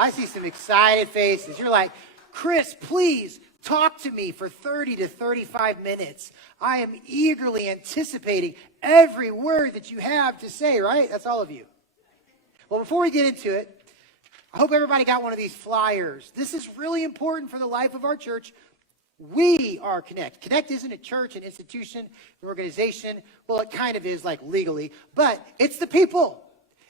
I see some excited faces. You're like, Chris, please talk to me for 30 to 35 minutes. I am eagerly anticipating every word that you have to say, right? That's all of you. Well, before we get into it, I hope everybody got one of these flyers. This is really important for the life of our church. We are Connect. Connect isn't a church, an institution, an organization. Well, it kind of is, like, legally, but it's the people.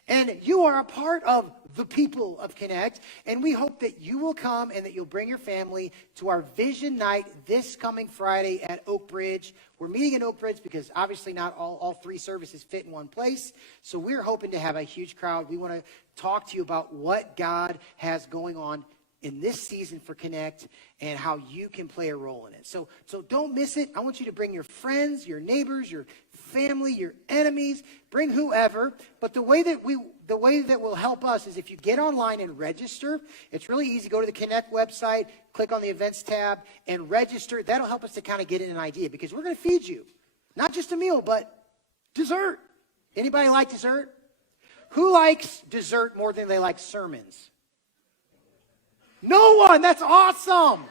And you are a part of the people of Connect. And we hope that you will come and that you'll bring your family to our Vision Night this coming Friday at Oak Bridge. We're meeting in Oak Bridge because obviously not all three services fit in one place. So we're hoping to have a huge crowd. We want to talk to you about what God has going on in this season for Connect and how you can play a role in it. So don't miss it. I want you to bring your friends, your neighbors, your family, your enemies, bring whoever. But the way that will help us is if you get online and register. It's really easy. Go to the Connect website, click on the events tab and register. That'll help us to kind of get an idea because we're going to feed you. Not just a meal, but dessert. Anybody like dessert? Who likes dessert more than they like sermons? No one. That's awesome.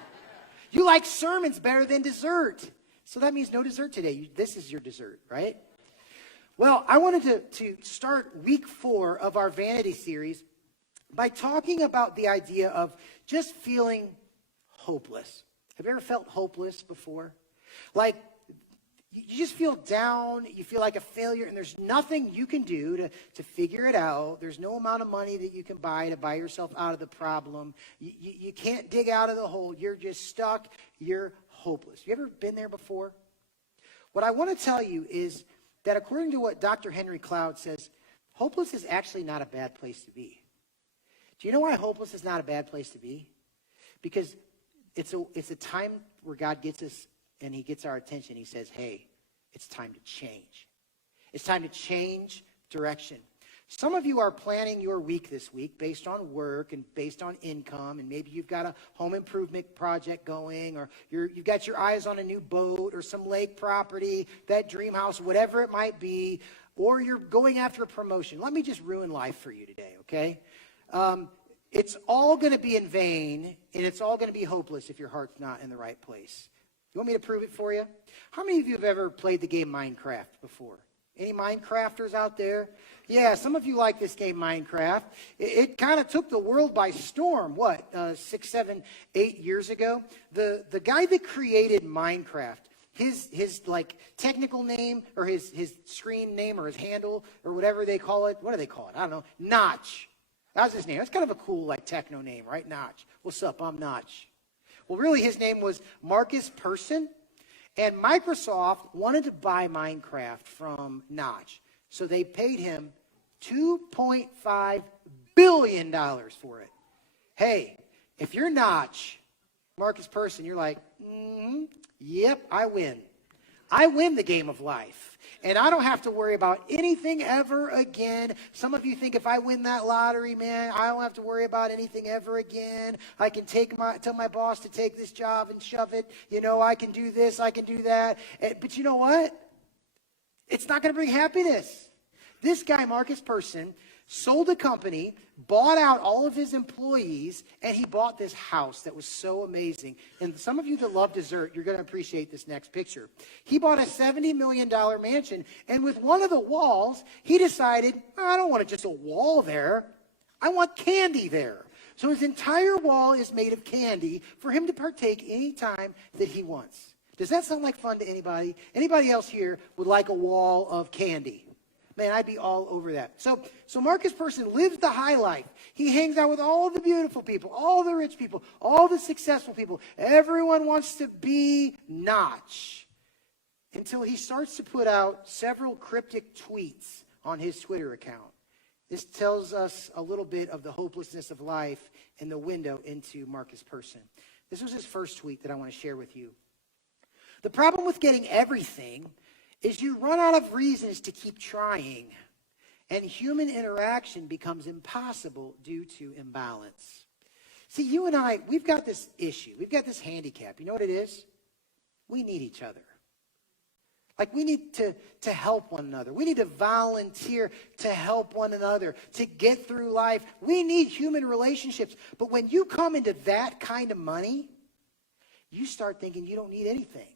You like sermons better than dessert. So that means no dessert today. This is your dessert, right? Well, I wanted to start week 4 of our Vanity series by talking about the idea of just feeling hopeless. Have you ever felt hopeless before? Like, you just feel down, you feel like a failure, and there's nothing you can do to figure it out. There's no amount of money that you can buy to buy yourself out of the problem. You can't dig out of the hole. You're just stuck. You're hopeless. You ever been there before? What I want to tell you is that according to what Dr. Henry Cloud says, hopeless is actually not a bad place to be. Do you know why hopeless is not a bad place to be? Because it's a time where God gets us and he gets our attention. He says, hey, it's time to change. It's time to change direction. Some of you are planning your week this week based on work and based on income, and maybe you've got a home improvement project going, or you've got your eyes on a new boat or some lake property, that dream house, whatever it might be, or you're going after a promotion. Let me just ruin life for you today, okay? It's all going to be in vain, and it's all going to be hopeless if your heart's not in the right place. You want me to prove it for you? How many of you have ever played the game Minecraft before? Any Minecrafters out there? Yeah, some of you like this game Minecraft. It kind of took the world by storm, 6, 7, 8 years ago? The guy that created Minecraft, his like technical name or his screen name or his handle or whatever they call it. What do they call it? I don't know. Notch. That's his name. That's kind of a cool like techno name, right? Notch. What's up? I'm Notch. Well, really, his name was Marcus Persson, and Microsoft wanted to buy Minecraft from Notch, so they paid him $2.5 billion for it. Hey, if you're Notch, Marcus Persson, you're like, yep, I win. I win the game of life. And I don't have to worry about anything ever again. Some of you think if I win that lottery, man, I don't have to worry about anything ever again. I can tell my boss to take this job and shove it. You know, I can do this, I can do that. But you know what? It's not going to bring happiness. This guy, Marcus Persson, sold a company, bought out all of his employees, and he bought this house that was so amazing. And some of you that love dessert, you're going to appreciate this next picture. He bought a $70 million mansion, and with one of the walls, he decided, I don't want just a wall there. I want candy there. So his entire wall is made of candy for him to partake any time that he wants. Does that sound like fun to anybody? Anybody else here would like a wall of candy? Man, I'd be all over that. So Marcus Persson lives the high life. He hangs out with all the beautiful people, all the rich people, all the successful people. Everyone wants to be Notch. Until he starts to put out several cryptic tweets on his Twitter account. This tells us a little bit of the hopelessness of life and the window into Marcus Persson. This was his first tweet that I want to share with you. The problem with getting everything is you run out of reasons to keep trying, and human interaction becomes impossible due to imbalance. See, you and I, we've got this issue. We've got this handicap. You know what it is? We need each other. Like we need to help one another. We need to volunteer to help one another, to get through life. We need human relationships. But when you come into that kind of money, you start thinking you don't need anything.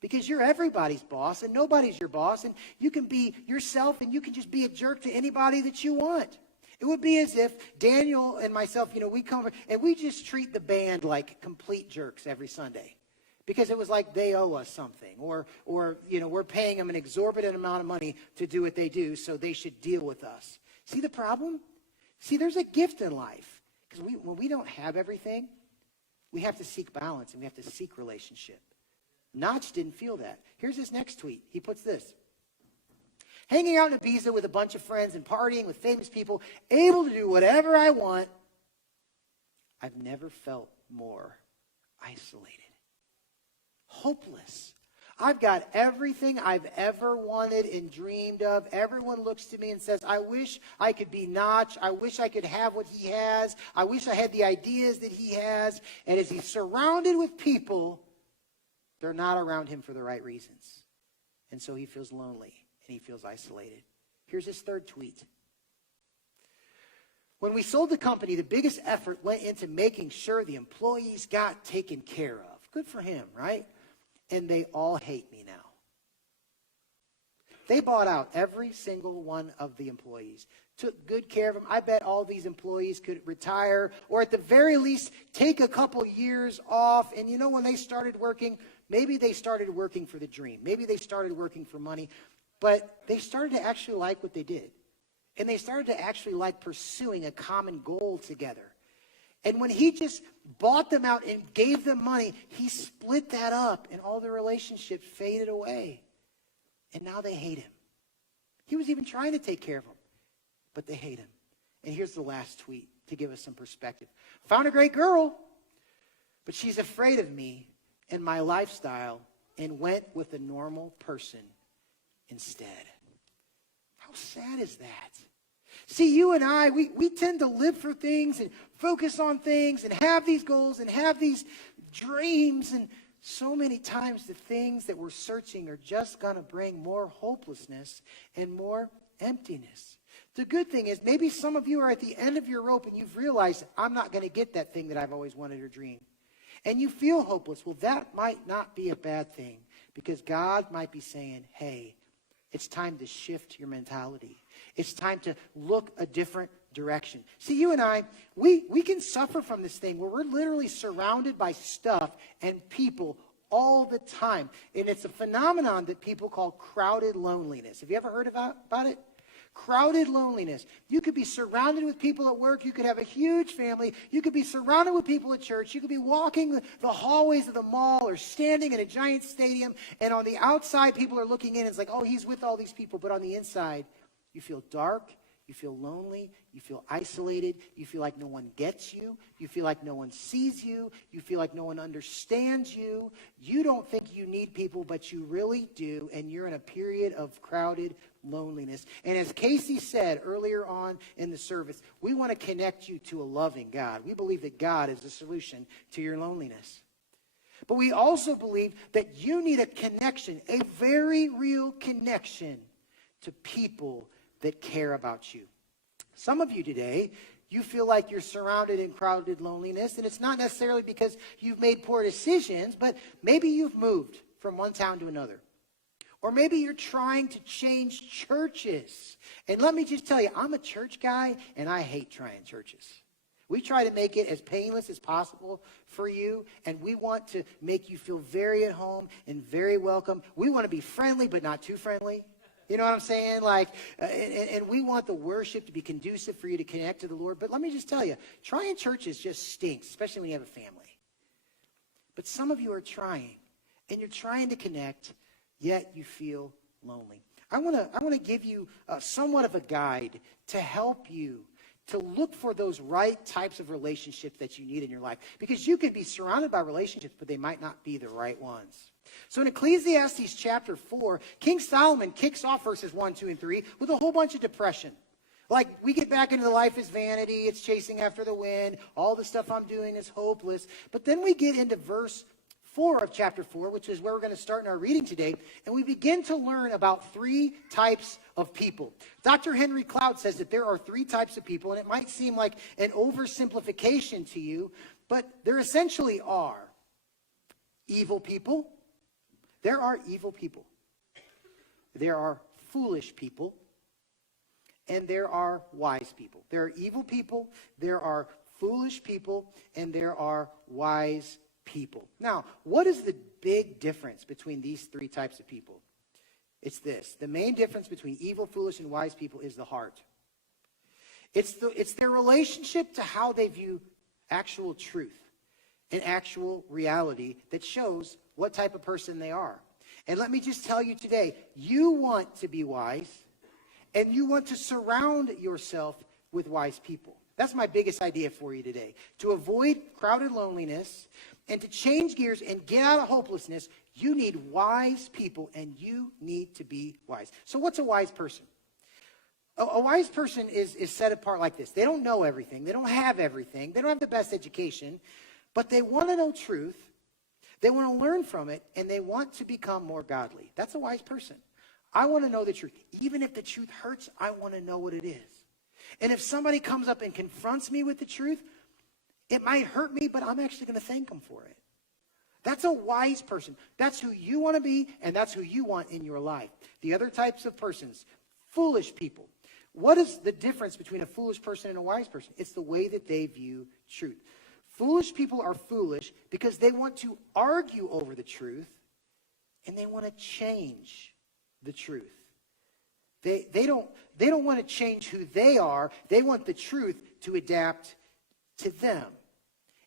Because you're everybody's boss and nobody's your boss. And you can be yourself and you can just be a jerk to anybody that you want. It would be as if Daniel and myself, we come over and we just treat the band like complete jerks every Sunday. Because it was like they owe us something, or we're paying them an exorbitant amount of money to do what they do, so they should deal with us. See the problem? See, there's a gift in life. Because when we don't have everything, we have to seek balance and we have to seek relationship. Notch didn't feel that. Here's his next tweet. He puts this. Hanging out in Ibiza with a bunch of friends and partying with famous people, able to do whatever I want. I've never felt more isolated. Hopeless. I've got everything I've ever wanted and dreamed of. Everyone looks to me and says, I wish I could be Notch. I wish I could have what he has. I wish I had the ideas that he has. And as he's surrounded with people, they're not around him for the right reasons. And so he feels lonely and he feels isolated. Here's his third tweet. When we sold the company, the biggest effort went into making sure the employees got taken care of. Good for him, right? And they all hate me now. They bought out every single one of the employees, took good care of them. I bet all these employees could retire or at the very least take a couple years off. And when they started working, maybe they started working for the dream. Maybe they started working for money, but they started to actually like what they did. And they started to actually like pursuing a common goal together. And when he just bought them out and gave them money, he split that up and all the relationships faded away. And now they hate him. He was even trying to take care of them, but they hate him. And here's the last tweet to give us some perspective. Found a great girl, but she's afraid of me and my lifestyle and went with a normal person instead. How sad is that? See, you and I, we tend to live for things and focus on things and have these goals and have these dreams. And so many times the things that we're searching are just going to bring more hopelessness and more emptiness. The good thing is maybe some of you are at the end of your rope and you've realized, I'm not going to get that thing that I've always wanted or dreamed. And you feel hopeless. Well, that might not be a bad thing because God might be saying, hey, it's time to shift your mentality. It's time to look a different direction. See, you and I, we can suffer from this thing where we're literally surrounded by stuff and people all the time. And it's a phenomenon that people call crowded loneliness. Have you ever heard about it? Crowded loneliness. You could be surrounded with people at work. You could have a huge family. You could be surrounded with people at church. You could be walking the hallways of the mall or standing in a giant stadium. And on the outside, people are looking in. And it's like, oh, he's with all these people. But on the inside, you feel dark. You feel lonely. You feel isolated. You feel like no one gets you. You feel like no one sees you. You feel like no one understands you. You don't think you need people, but you really do. And you're in a period of crowded loneliness. And as Casey said earlier on in the service, we want to connect you to a loving God. We believe that God is the solution to your loneliness. But we also believe that you need a connection, a very real connection to people that care about you. Some of you today, you feel like you're surrounded in crowded loneliness, and it's not necessarily because you've made poor decisions, but maybe you've moved from one town to another. Or maybe you're trying to change churches. And let me just tell you, I'm a church guy, and I hate trying churches. We try to make it as painless as possible for you, and we want to make you feel very at home and very welcome. We want to be friendly, but not too friendly. You know what I'm saying? And we want the worship to be conducive for you to connect to the Lord. But let me just tell you, trying churches just stinks, especially when you have a family. But some of you are trying, and you're trying to connect, yet you feel lonely. I want to give you somewhat of a guide to help you to look for those right types of relationships that you need in your life. Because you could be surrounded by relationships, but they might not be the right ones. So in Ecclesiastes chapter 4, King Solomon kicks off verses 1, 2, and 3 with a whole bunch of depression. Like, we get back into the life is vanity, it's chasing after the wind, all the stuff I'm doing is hopeless. But then we get into verse 4 of chapter 4, which is where we're going to start in our reading today, and we begin to learn about 3 types of people. Dr. Henry Cloud says that there are 3 types of people, and it might seem like an oversimplification to you, but there essentially are evil people. There are evil people. There are foolish people. And there are wise people. There are evil people, there are foolish people, and there are wise people. Now, what is the big difference between these 3 types of people? It's this. The main difference between evil, foolish, and wise people is the heart. It's their relationship to how they view actual truth and actual reality that shows what type of person they are. And let me just tell you today, you want to be wise, and you want to surround yourself with wise people. That's my biggest idea for you today. To avoid crowded loneliness and to change gears and get out of hopelessness, you need wise people, and you need to be wise. So what's a wise person? A wise person is set apart like this. They don't know everything. They don't have everything. They don't have the best education, but they want to know truth. They want to learn from it, and they want to become more godly. That's a wise person. I want to know the truth. Even if the truth hurts, I want to know what it is. And if somebody comes up and confronts me with the truth, it might hurt me, but I'm actually going to thank them for it. That's a wise person. That's who you want to be, and that's who you want in your life. The other types of persons, foolish people. What is the difference between a foolish person and a wise person? It's the way that they view truth. Foolish people are foolish because they want to argue over the truth, and they want to change the truth. They don't want to change who they are. They want the truth to adapt to them.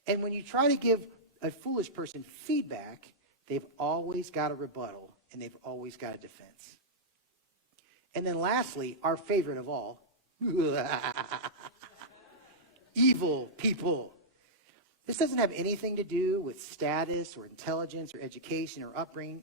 And when you try to give a foolish person feedback, they've always got a rebuttal, and they've always got a defense. And then lastly, our favorite of all, evil people. This doesn't have anything to do with status or intelligence or education or upbringing.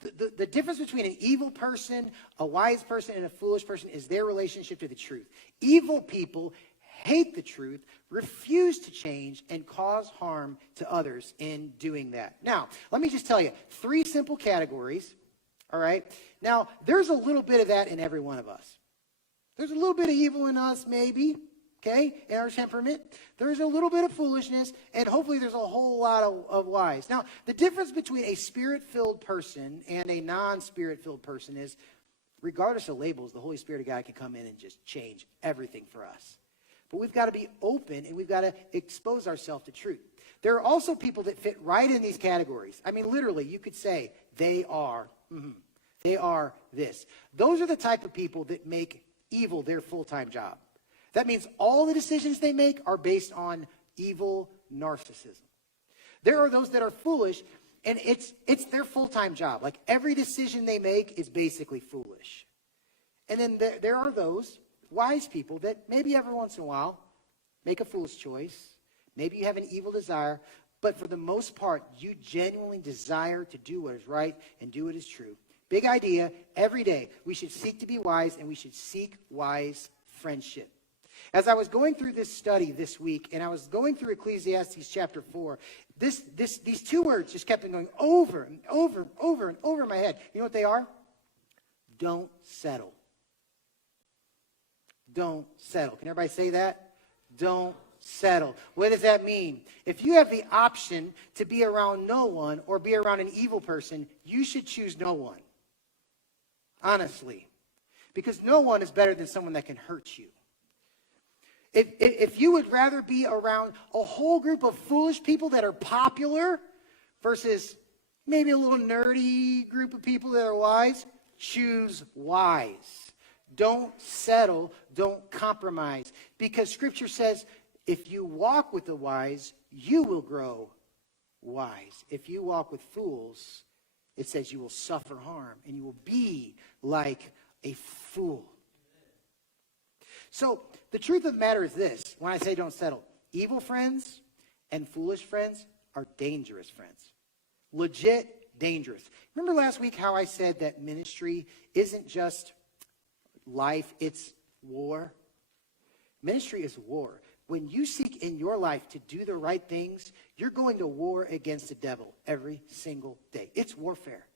The difference between an evil person, a wise person, and a foolish person is their relationship to the truth. Evil people hate the truth, refuse to change, and cause harm to others in doing that. Now, let me just tell you, 3 simple categories, all right? Now, there's a little bit of that in every one of us. There's a little bit of evil in us, maybe, okay, in our temperament. There's a little bit of foolishness, and hopefully there's a whole lot of wise. Now, the difference between a spirit-filled person and a non-spirit-filled person is, regardless of labels, the Holy Spirit of God can come in and just change everything for us. But we've got to be open, and we've got to expose ourselves to truth. There are also people that fit right in these categories. I mean, literally, you could say, they are this. Those are the type of people that make evil their full-time job. That means all the decisions they make are based on evil narcissism. There are those that are foolish, and it's their full-time job. Like, every decision they make is basically foolish. And then there are those wise people that maybe every once in a while make a foolish choice. Maybe you have an evil desire, but for the most part, you genuinely desire to do what is right and do what is true. Big idea, every day, we should seek to be wise, and we should seek wise friendship. As I was going through this study this week, and I was going through Ecclesiastes chapter 4, these 2 words just kept on going over and over and over and over in my head. You know what they are? Don't settle. Don't settle. Can everybody say that? Don't settle. What does that mean? If you have the option to be around no one or be around an evil person, you should choose no one. Honestly. Because no one is better than someone that can hurt you. If you would rather be around a whole group of foolish people that are popular versus maybe a little nerdy group of people that are wise, choose wise. Don't settle. Don't compromise. Because Scripture says, if you walk with the wise, you will grow wise. If you walk with fools, it says you will suffer harm and you will be like a fool. So the truth of the matter is this, when I say don't settle, evil friends and foolish friends are dangerous friends. Legit dangerous. Remember last week how I said that ministry isn't just life, it's war? Ministry is war. when you seek in your life to do the right things, you're going to war against the devil every single day. It's warfare.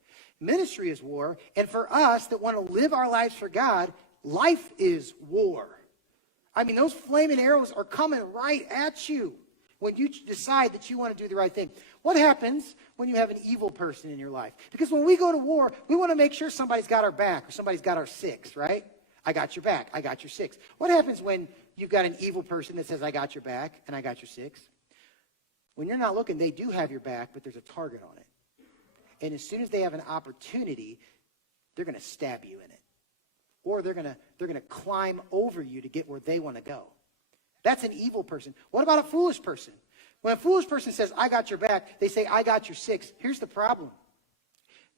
Ministry is war. And for us that want to live our lives for God, life is war. I mean, those flaming arrows are coming right at you when you decide that you want to do the right thing. What happens when you have an evil person in your life? Because when we go to war, we want to make sure somebody's got our back or somebody's got our six, right? I got your back. I got your six. What happens when you've got an evil person that says, I got your back and I got your six? When you're not looking, they do have your back, but there's a target on it. And as soon as they have an opportunity, they're going to stab you in it. Or they're going to climb over you to get where they want to go. That's an evil person. What about a foolish person? When a foolish person says, I got your back, they say, I got your six. Here's the problem.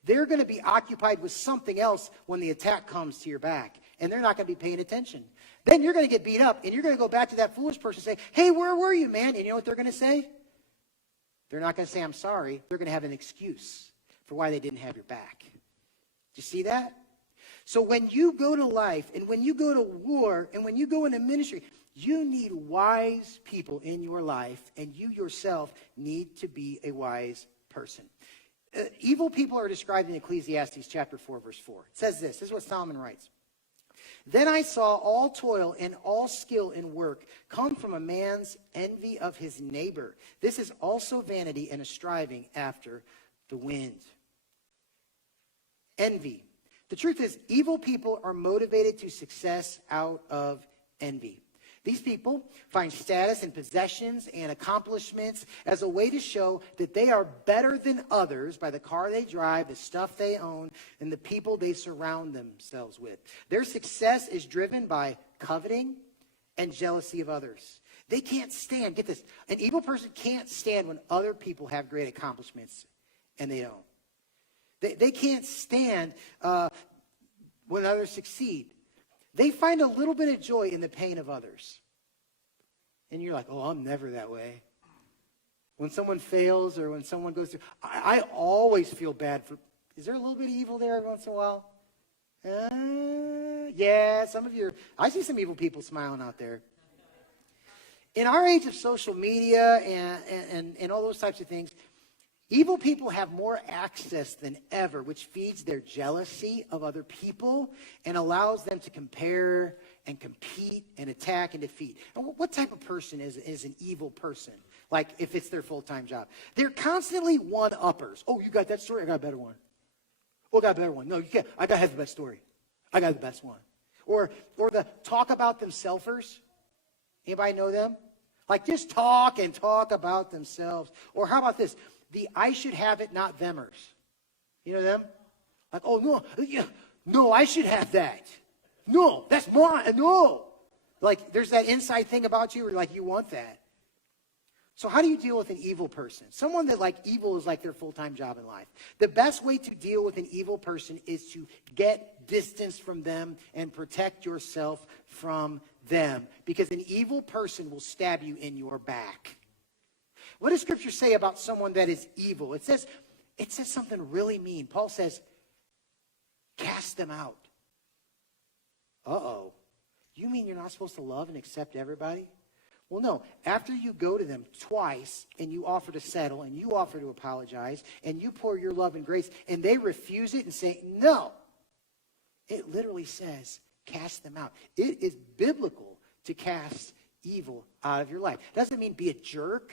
They're going to be occupied with something else when the attack comes to your back. And they're not going to be paying attention. Then you're going to get beat up. And you're going to go back to that foolish person and say, hey, where were you, man? And you know what they're going to say? They're not going to say, I'm sorry. They're going to have an excuse for why they didn't have your back. Do you see that? So when you go to life and when you go to war and when you go into ministry, you need wise people in your life, and you yourself need to be a wise person. Evil people are described in Ecclesiastes chapter 4, verse 4. It says this. This is what Solomon writes. Then I saw all toil and all skill in work come from a man's envy of his neighbor. This is also vanity and a striving after the wind. Envy. The truth is, evil people are motivated to success out of envy. These people find status and possessions and accomplishments as a way to show that they are better than others by the car they drive, the stuff they own, and the people they surround themselves with. Their success is driven by coveting and jealousy of others. They can't stand, get this, an evil person can't stand when other people have great accomplishments and they don't. They can't stand when others succeed. They find a little bit of joy in the pain of others. And you're like, oh, I'm never that way. When someone fails or when someone goes through, I always feel bad for, is there a little bit of evil there every once in a while? Yeah, some of you, I see some evil people smiling out there. In our age of social media and all those types of things, evil people have more access than ever, which feeds their jealousy of other people and allows them to compare and compete and attack and defeat. And what type of person is an evil person? Like if it's their full-time job. They're constantly one-uppers. Oh, you got that story? I got a better one. Oh, I got a better one. No, you can't. I got to have the best story. I got the best one. Or the talk about themselfers. Anybody know them? Like just talk and talk about themselves. Or how about this? The I should have it, not themers. You know them? Like, oh, no, yeah, no, I should have that. No, that's mine. No. Like, there's that inside thing about you where like, you want that. So how do you deal with an evil person? Someone that like evil is like their full-time job in life. The best way to deal with an evil person is to get distance from them and protect yourself from them. Because an evil person will stab you in your back. What does Scripture say about someone that is evil? It says something really mean. Paul says, cast them out. Uh-oh. You mean you're not supposed to love and accept everybody? Well, no. After you go to them twice and you offer to settle and you offer to apologize and you pour your love and grace and they refuse it and say, no. It literally says, cast them out. It is biblical to cast evil out of your life. It doesn't mean be a jerk.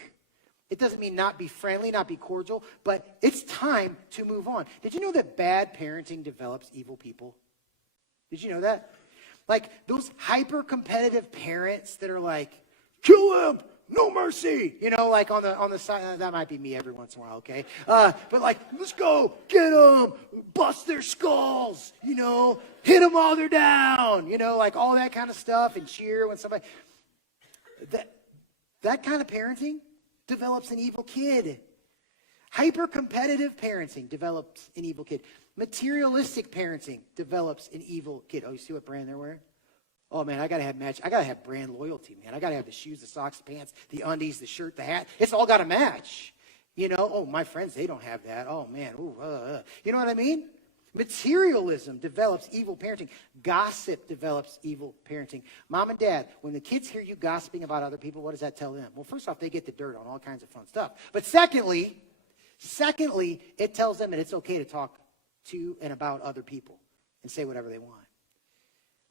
It doesn't mean not be friendly, not be cordial, but it's time to move on. Did you know that bad parenting develops evil people? Did you know that? Like those hyper-competitive parents that are like, kill him, no mercy. You know, like on the side, that might be me every once in a while, okay? But like, let's go, get them, bust their skulls, you know, hit them while they're down, you know, like all that kind of stuff and cheer when somebody, that kind of parenting develops an evil kid. Hyper-competitive parenting develops an evil kid. Materialistic parenting develops an evil kid. Oh, you see what brand they're wearing? Oh, man, I got to have brand loyalty, man. I got to have the shoes, the socks, the pants, the undies, the shirt, the hat. It's all got to match. You know, oh, my friends, they don't have that. Oh, man. Ooh, You know what I mean? Materialism develops evil parenting. Gossip develops evil parenting. Mom and dad, when the kids hear you gossiping about other people, what does that tell them? Well, first off, they get the dirt on all kinds of fun stuff. But secondly, it tells them that it's okay to talk to and about other people and say whatever they want.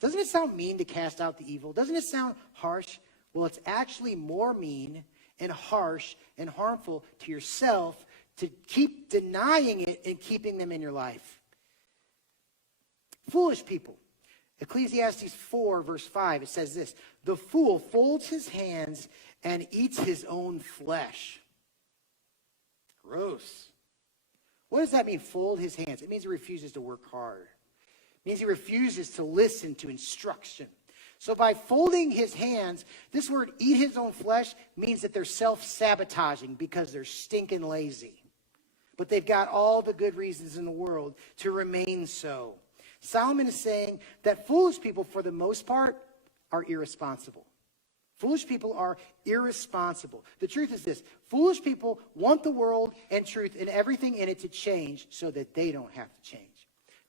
Doesn't it sound mean to cast out the evil? Doesn't it sound harsh? Well, it's actually more mean and harsh and harmful to yourself to keep denying it and keeping them in your life. Foolish people. Ecclesiastes 4, verse 5, it says this: the fool folds his hands and eats his own flesh. Gross. What does that mean, fold his hands? It means he refuses to work hard. It means he refuses to listen to instruction. So by folding his hands, this word, eat his own flesh, means that they're self-sabotaging because they're stinking lazy. But they've got all the good reasons in the world to remain so. Solomon is saying that foolish people, for the most part, are irresponsible. Foolish people are irresponsible. The truth is this: foolish people want the world and truth and everything in it to change so that they don't have to change.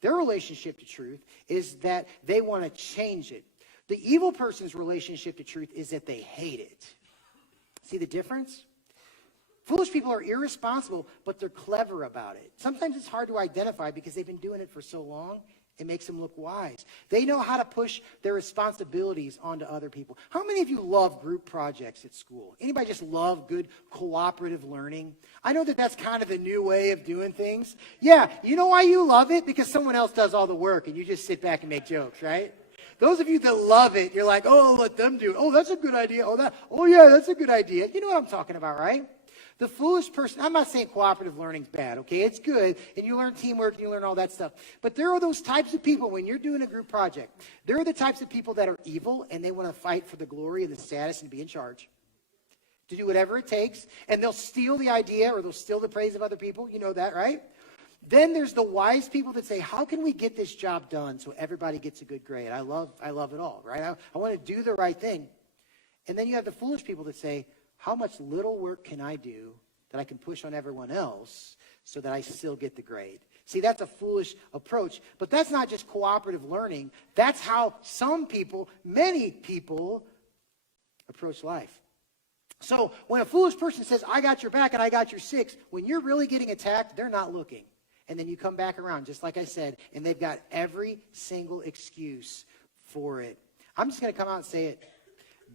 Their relationship to truth is that they want to change it. The evil person's relationship to truth is that they hate it. See the difference? Foolish people are irresponsible, but they're clever about it. Sometimes it's hard to identify because they've been doing it for so long. It makes them look wise. They know how to push their responsibilities onto other people. How many of you love group projects at school? Anybody just love good cooperative learning? I know that that's kind of the new way of doing things. Yeah, you know why you love it? Because someone else does all the work and you just sit back and make jokes, right? Those of you that love it, you're like, oh, let them do it. Oh, that's a good idea. Oh yeah, that's a good idea. You know what I'm talking about, right? The foolish person, I'm not saying cooperative learning's bad, okay? It's good, and you learn teamwork, and you learn all that stuff. But there are those types of people, when you're doing a group project, there are the types of people that are evil, and they want to fight for the glory and the status and be in charge, to do whatever it takes, and they'll steal the idea, or they'll steal the praise of other people. You know that, right? Then there's the wise people that say, how can we get this job done so everybody gets a good grade? I love it all, right? I want to do the right thing. And then you have the foolish people that say, how much little work can I do that I can push on everyone else so that I still get the grade? See, that's a foolish approach. But that's not just cooperative learning. That's how some people, many people, approach life. So when a foolish person says, I got your back and I got your six, when you're really getting attacked, they're not looking. And then you come back around, just like I said, and they've got every single excuse for it. I'm just going to come out and say it.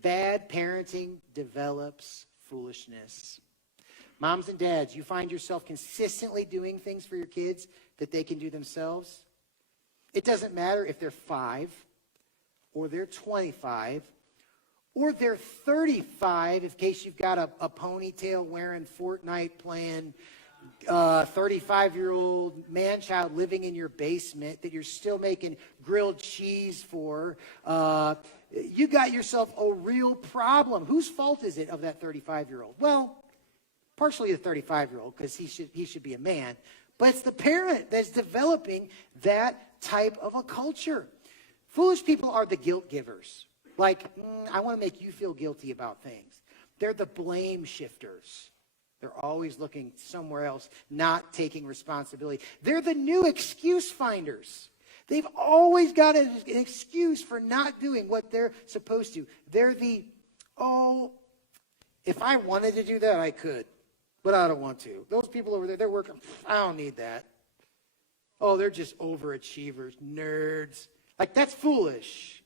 Bad parenting develops foolishness. Moms and dads, you find yourself consistently doing things for your kids that they can do themselves. It doesn't matter if they're 5 or they're 25 or they're 35, in case you've got a ponytail wearing, Fortnite playing, 35-year-old man-child living in your basement that you're still making grilled cheese for. You got yourself a real problem. Whose fault is it of that 35-year-old? Well, partially the 35-year-old, because he should be a man. But it's the parent that's developing that type of a culture. Foolish people are the guilt givers. Like, I want to make you feel guilty about things. They're the blame shifters. They're always looking somewhere else, not taking responsibility. They're the new excuse finders. They've always got an excuse for not doing what they're supposed to. They're the, if I wanted to do that, I could, but I don't want to. Those people over there, they're working, I don't need that. Oh, they're just overachievers, nerds. Like, that's foolish.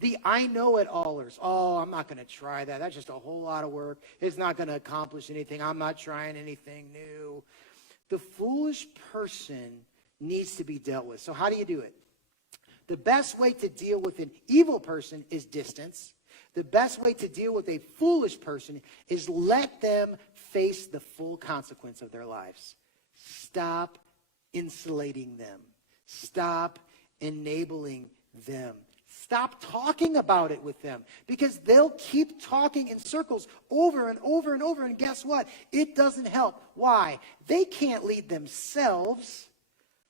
The I know it allers. Oh, I'm not going to try that. That's just a whole lot of work. It's not going to accomplish anything. I'm not trying anything new. The foolish person needs to be dealt with. So how do you do it? The best way to deal with an evil person is distance. The best way to deal with a foolish person is let them face the full consequence of their lives. Stop insulating them. Stop enabling them. Stop talking about it with them, because they'll keep talking in circles over and over and over. And guess what? It doesn't help. Why? They can't lead themselves.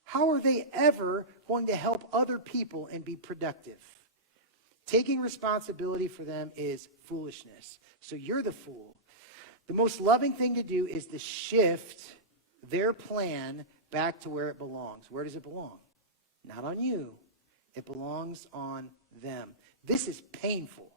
How are they ever going to help other people and be productive? Taking responsibility for them is foolishness. So you're the fool. The most loving thing to do is to shift their plan back to where it belongs. Where does it belong? Not on you. It belongs on them. This is painful.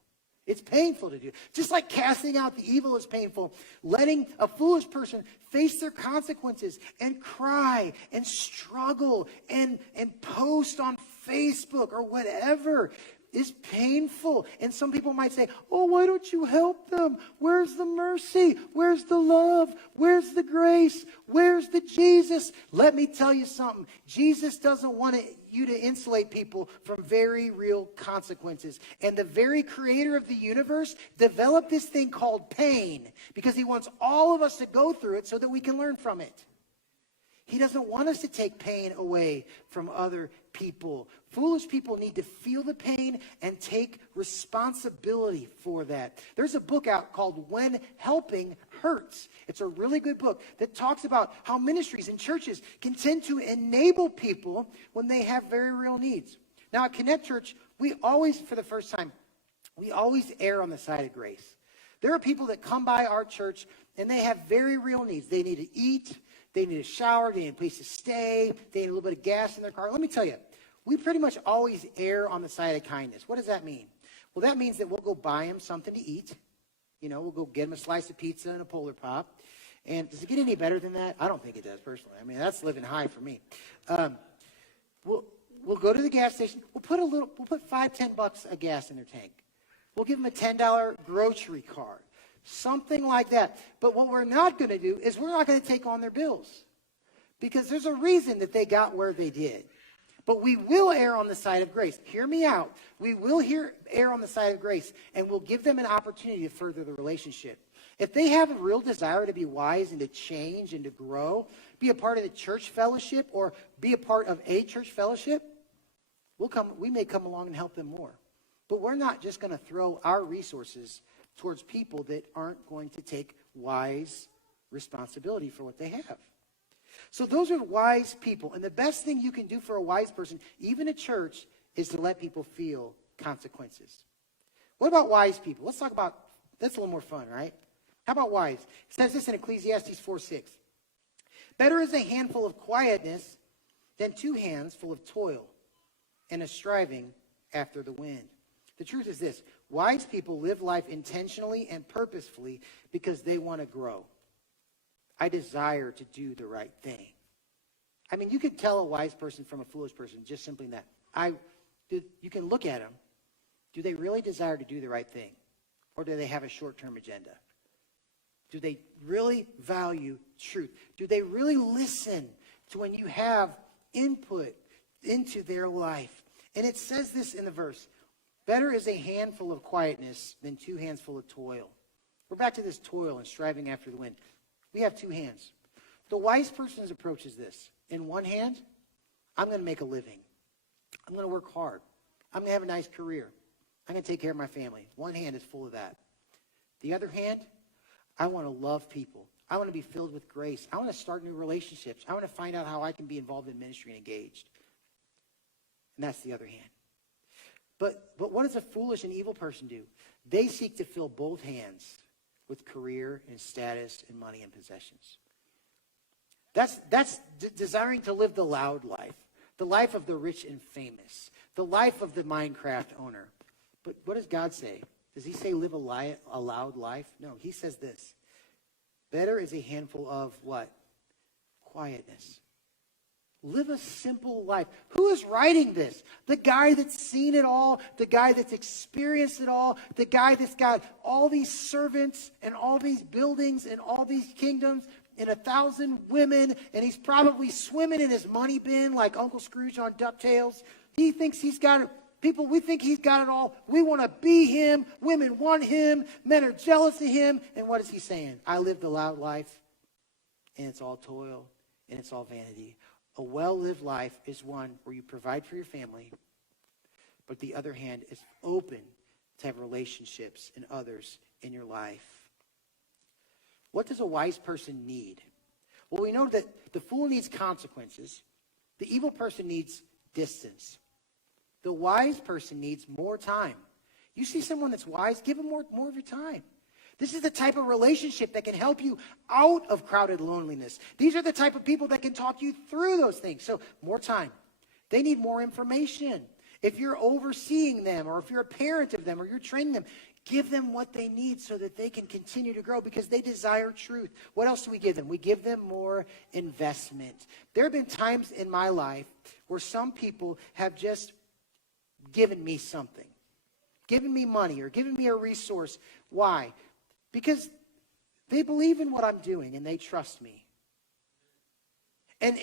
It's painful to do. Just like casting out the evil is painful, letting a foolish person face their consequences and cry and struggle and post on Facebook or whatever is painful. And some people might say, oh, why don't you help them? Where's the mercy? Where's the love? Where's the grace? Where's the Jesus? Let me tell you something. Jesus doesn't want you to insulate people from very real consequences. And the very creator of the universe developed this thing called pain because he wants all of us to go through it so that we can learn from it. He doesn't want us to take pain away from other people. Foolish people need to feel the pain and take responsibility for that. There's a book out called When Helping Hurts. It's a really good book that talks about how ministries and churches can tend to enable people when they have very real needs. Now at Connect Church, we always err on the side of grace. There are people that come by our church and they have very real needs. They need to eat. They need a shower, they need a place to stay, they need a little bit of gas in their car. Let me tell you, we pretty much always err on the side of kindness. What does that mean? Well, that means that we'll go buy them something to eat. You know, we'll go get them a slice of pizza and a Polar Pop. And does it get any better than that? I don't think it does, personally. I mean, that's living high for me. We'll go to the gas station. We'll put $5-10 of gas in their tank. We'll give them a $10 grocery card. Something like that. But what we're not going to do is we're not going to take on their bills. Because there's a reason that they got where they did. But we will err on the side of grace. Hear me out. We will err on the side of grace. And we'll give them an opportunity to further the relationship. If they have a real desire to be wise and to change and to grow, be a part of the church fellowship or be a part of a church fellowship, we may come along and help them more. But we're not just going to throw our resources towards people that aren't going to take wise responsibility for what they have. So those are wise people. And the best thing you can do for a wise person, even a church, is to let people feel consequences. What about wise people? Let's talk about, that's a little more fun, right? How about wise? It says this in Ecclesiastes 4:6. Better is a handful of quietness than 2 hands full of toil and a striving after the wind. The truth is this. Wise people live life intentionally and purposefully because they want to grow. I desire to do the right thing. I mean, you could tell a wise person from a foolish person just simply that. You can look at them. Do they really desire to do the right thing? Or do they have a short-term agenda? Do they really value truth? Do they really listen to when you have input into their life? And it says this in the verse. Better is a handful of quietness than 2 hands full of toil. We're back to this toil and striving after the wind. We have 2 hands. The wise person's approach is this. In one hand, I'm going to make a living. I'm going to work hard. I'm going to have a nice career. I'm going to take care of my family. One hand is full of that. The other hand, I want to love people. I want to be filled with grace. I want to start new relationships. I want to find out how I can be involved in ministry and engaged. And that's the other hand. But what does a foolish and evil person do? They seek to fill both hands with career and status and money and possessions. That's desiring to live the loud life, the life of the rich and famous, the life of the Minecraft owner. But what does God say? Does he say live a loud life? No, he says this. Better is a handful of what? Quietness. Live a simple life. Who is writing this? The guy that's seen it all, the guy that's experienced it all, the guy that's got all these servants and all these buildings and all these kingdoms and 1,000 women, and he's probably swimming in his money bin like Uncle Scrooge on DuckTales. He thinks he's got it. People, we think he's got it all. We want to be him. Women want him. Men are jealous of him. And what is he saying? I live the loud life, and it's all toil, and it's all vanity. A well-lived life is one where you provide for your family, but the other hand is open to have relationships and others in your life. What does a wise person need? Well, we know that the fool needs consequences. The evil person needs distance. The wise person needs more time. You see someone that's wise, give them more of your time. This is the type of relationship that can help you out of crowded loneliness. These are the type of people that can talk you through those things. So more time. They need more information. If you're overseeing them, or if you're a parent of them, or you're training them, give them what they need so that they can continue to grow, because they desire truth. What else do we give them? We give them more investment. There have been times in my life where some people have just given me something, given me money, or given me a resource. Why? Because they believe in what I'm doing and they trust me. And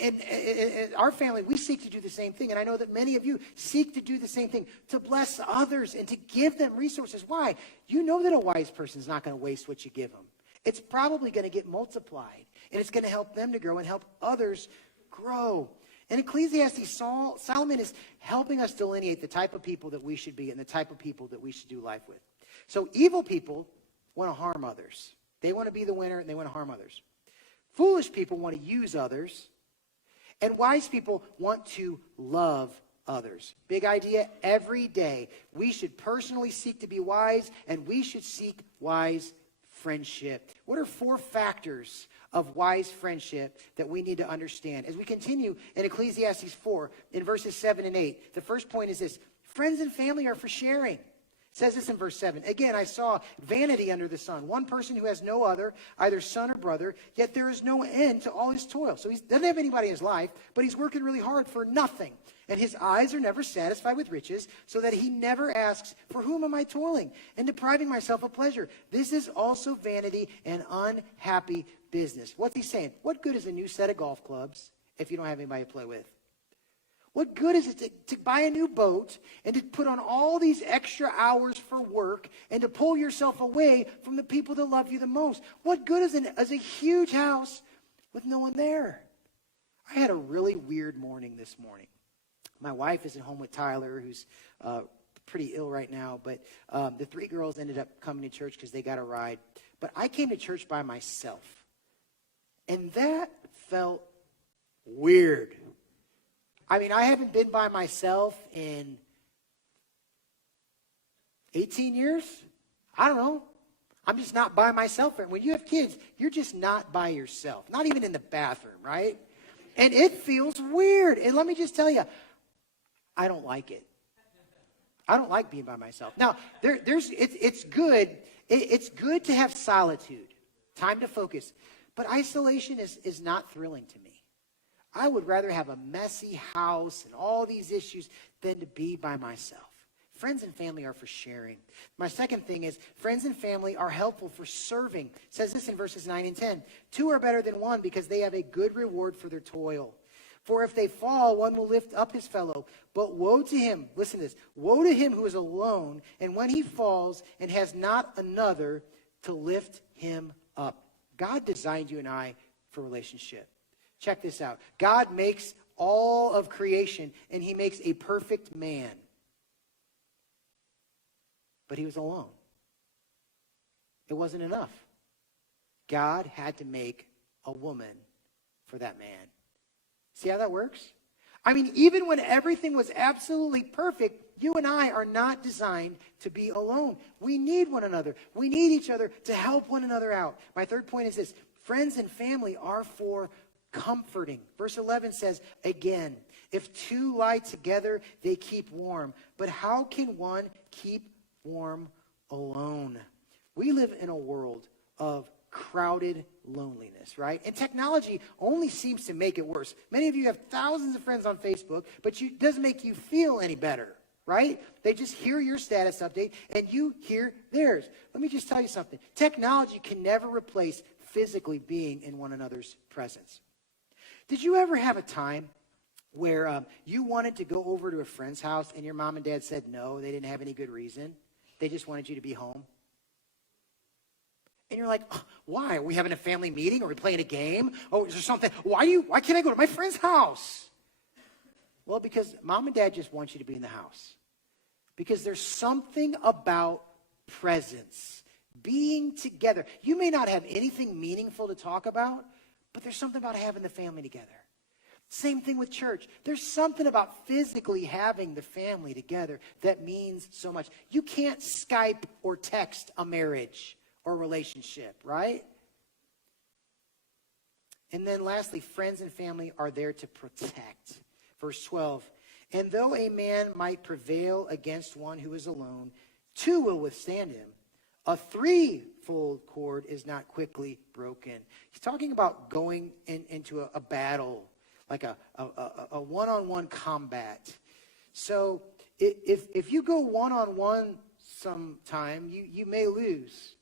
our family, we seek to do the same thing. And I know that many of you seek to do the same thing, to bless others and to give them resources. Why? You know that a wise person is not going to waste what you give them. It's probably going to get multiplied. And it's going to help them to grow and help others grow. In Ecclesiastes, Solomon is helping us delineate the type of people that we should be and the type of people that we should do life with. So evil people want to harm others. They want to be the winner and they want to harm others. Foolish people want to use others. And wise people want to love others. Big idea, every day we should personally seek to be wise, and we should seek wise friendship. What are 4 factors of wise friendship that we need to understand? As we continue in Ecclesiastes 4, in verses 7 and 8, the first point is this: friends and family are for sharing. It says this in verse 7. Again, I saw vanity under the sun. One person who has no other, either son or brother, yet there is no end to all his toil. So he doesn't have anybody in his life, but he's working really hard for nothing. And his eyes are never satisfied with riches, so that he never asks, for whom am I toiling and depriving myself of pleasure? This is also vanity and unhappy business. What's he saying? What good is a new set of golf clubs if you don't have anybody to play with? What good is it to buy a new boat and to put on all these extra hours for work and to pull yourself away from the people that love you the most? What good is a huge house with no one there? I had a really weird morning this morning. My wife is at home with Tyler, who's pretty ill right now, but the 3 girls ended up coming to church because they got a ride. But I came to church by myself, and that felt weird. I mean, I haven't been by myself in 18 years. I don't know. I'm just not by myself. When you have kids, you're just not by yourself. Not even in the bathroom, right? And it feels weird. And let me just tell you, I don't like it. I don't like being by myself. Now, it's good. It's good to have solitude, time to focus. But isolation is not thrilling to me. I would rather have a messy house and all these issues than to be by myself. Friends and family are for sharing. My second thing is friends and family are helpful for serving. It says this in verses 9 and 10. 2 are better than 1 because they have a good reward for their toil. For if they fall, one will lift up his fellow. But woe to him, listen to this, woe to him who is alone, and when he falls and has not another to lift him up. God designed you and I for relationship. Check this out. God makes all of creation, and he makes a perfect man. But he was alone. It wasn't enough. God had to make a woman for that man. See how that works? I mean, even when everything was absolutely perfect, you and I are not designed to be alone. We need one another. We need each other to help one another out. My third point is this. Friends and family are for comforting. Verse 11 says, again, if 2 lie together, they keep warm. But how can one keep warm alone? We live in a world of crowded loneliness, right? And technology only seems to make it worse. Many of you have thousands of friends on Facebook, but it doesn't make you feel any better, right? They just hear your status update and you hear theirs. Let me just tell you something. Technology can never replace physically being in one another's presence. Did you ever have a time where you wanted to go over to a friend's house and your mom and dad said no, they didn't have any good reason? They just wanted you to be home? And you're like, oh, why? Are we having a family meeting? Are we playing a game? Oh, is there something? Why can't I go to my friend's house? Well, because mom and dad just want you to be in the house. Because there's something about presence, being together. You may not have anything meaningful to talk about, but there's something about having the family together. Same thing with church. There's something about physically having the family together that means so much. You can't Skype or text a marriage or relationship, right? And then lastly, friends and family are there to protect. Verse 12, and though a man might prevail against one who is alone, two will withstand him. A threefold cord is not quickly broken. He's talking about going into a battle, like a one-on-one combat. So if you go one-on-one sometime, you may lose.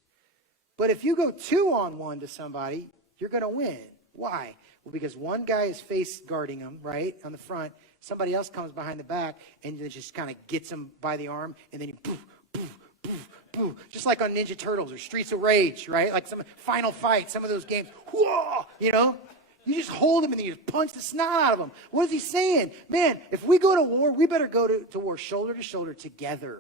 But if you go two-on-one to somebody, you're going to win. Why? Well, because one guy is face guarding him, right, on the front. Somebody else comes behind the back and just kind of gets him by the arm, and then you poof, poof, poof, poof. Just like on Ninja Turtles or Streets of Rage, right? Like some Final Fight, some of those games. Whoa, you know? You just hold him and then you just punch the snot out of him. What is he saying? Man, if we go to war, we better go to war shoulder to shoulder together.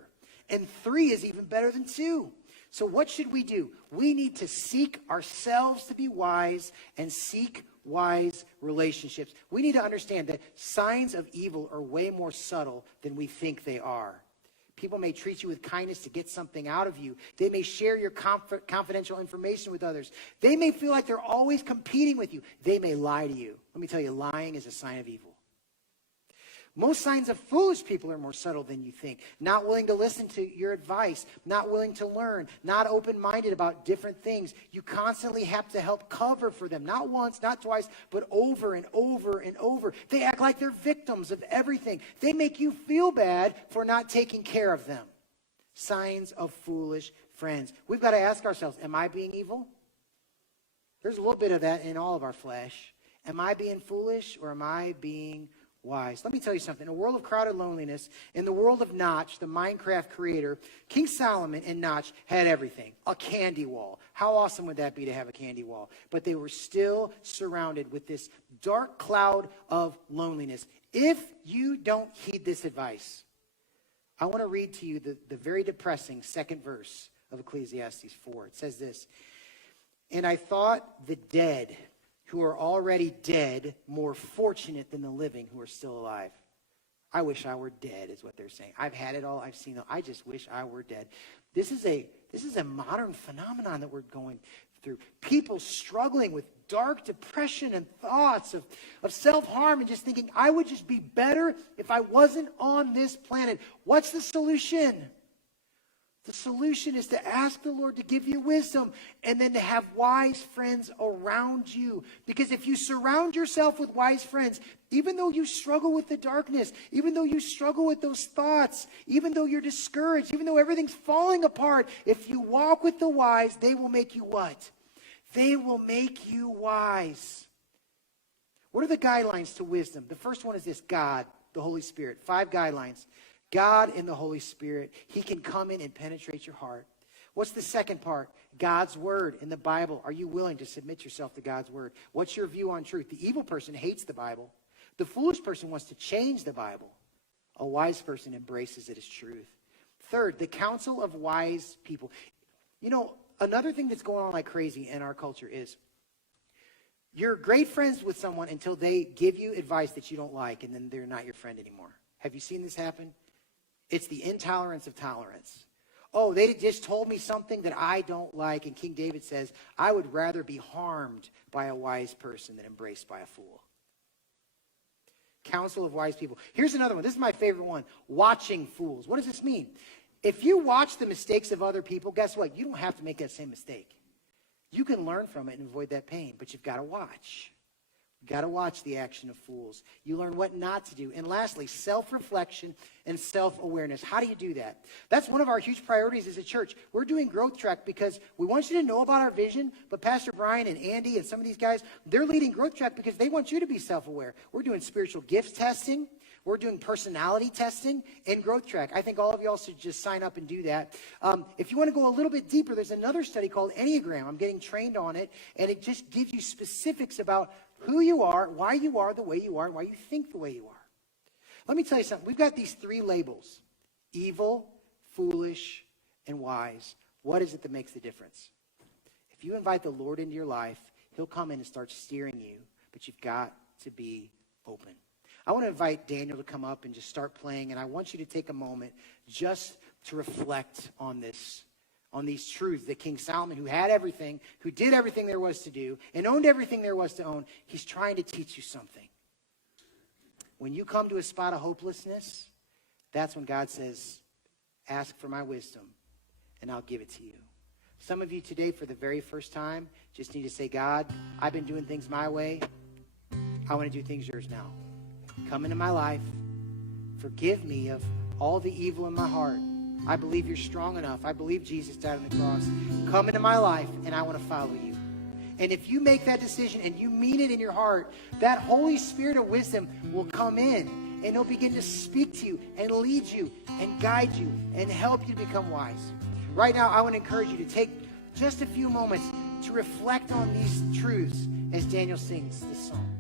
And three is even better than two. So what should we do? We need to seek ourselves to be wise and seek wise relationships. We need to understand that signs of evil are way more subtle than we think they are. People may treat you with kindness to get something out of you. They may share your confidential information with others. They may feel like they're always competing with you. They may lie to you. Let me tell you, lying is a sign of evil. Most signs of foolish people are more subtle than you think. Not willing to listen to your advice, not willing to learn, not open-minded about different things. You constantly have to help cover for them, not once, not twice, but over and over and over. They act like they're victims of everything. They make you feel bad for not taking care of them. Signs of foolish friends. We've got to ask ourselves, am I being evil? There's a little bit of that in all of our flesh. Am I being foolish or am I being wise? Let me tell you something. In a world of crowded loneliness, in the world of Notch, the Minecraft creator, King Solomon and Notch had everything. A candy wall. How awesome would that be to have a candy wall? But they were still surrounded with this dark cloud of loneliness. If you don't heed this advice, I want to read to you the very depressing second verse of Ecclesiastes 4. It says this, and I thought the dead who are already dead more fortunate than the living who are still alive. I wish I were dead is what they're saying. I've had it all. I've seen it. I just wish I were dead. This is a modern phenomenon that we're going through. People struggling with dark depression and thoughts of self-harm and just thinking, I would just be better if I wasn't on this planet. What's the solution? The solution is to ask the Lord to give you wisdom and then to have wise friends around you. Because if you surround yourself with wise friends, even though you struggle with the darkness, even though you struggle with those thoughts, even though you're discouraged, even though everything's falling apart, if you walk with the wise, they will make you what? They will make you wise. What are the guidelines to wisdom? The first one is this: God, the Holy Spirit. 5 guidelines. God and the Holy Spirit. He can come in and penetrate your heart. What's the second part? God's word in the Bible. Are you willing to submit yourself to God's word? What's your view on truth? The evil person hates the Bible. The foolish person wants to change the Bible. A wise person embraces it as truth. Third, the counsel of wise people. You know, another thing that's going on like crazy in our culture is you're great friends with someone until they give you advice that you don't like, and then they're not your friend anymore. Have you seen this happen? It's the intolerance of tolerance. Oh, they just told me something that I don't like. And King David says, I would rather be harmed by a wise person than embraced by a fool. Counsel of wise people. Here's another one. This is my favorite one. Watching fools. What does this mean? If you watch the mistakes of other people, guess what? You don't have to make that same mistake. You can learn from it and avoid that pain, but you've got to watch. Got to watch the action of fools. You learn what not to do. And lastly, self-reflection and self-awareness. How do you do that? That's one of our huge priorities as a church. We're doing Growth Track because we want you to know about our vision, but Pastor Brian and Andy and some of these guys, they're leading Growth Track because they want you to be self-aware. We're doing spiritual gifts testing. We're doing personality testing and Growth Track. I think all of y'all should just sign up and do that. If you want to go a little bit deeper, there's another study called Enneagram. I'm getting trained on it, and it just gives you specifics about who you are, why you are the way you are, and why you think the way you are. Let me tell you something. We've got these 3 labels: evil, foolish, and wise. What is it that makes the difference? If you invite the Lord into your life, he'll come in and start steering you, but you've got to be open. I want to invite Daniel to come up and just start playing, and I want you to take a moment just to reflect on this on these truths that King Solomon, who had everything, who did everything there was to do, and owned everything there was to own, he's trying to teach you something. When you come to a spot of hopelessness, that's when God says, ask for my wisdom, and I'll give it to you. Some of you today, for the very first time, just need to say, God, I've been doing things my way. I want to do things yours now. Come into my life. Forgive me of all the evil in my heart. I believe you're strong enough. I believe Jesus died on the cross. Come into my life, and I want to follow you. And if you make that decision and you mean it in your heart, that Holy Spirit of wisdom will come in, and he'll begin to speak to you and lead you and guide you and help you to become wise. Right now, I want to encourage you to take just a few moments to reflect on these truths as Daniel sings this song.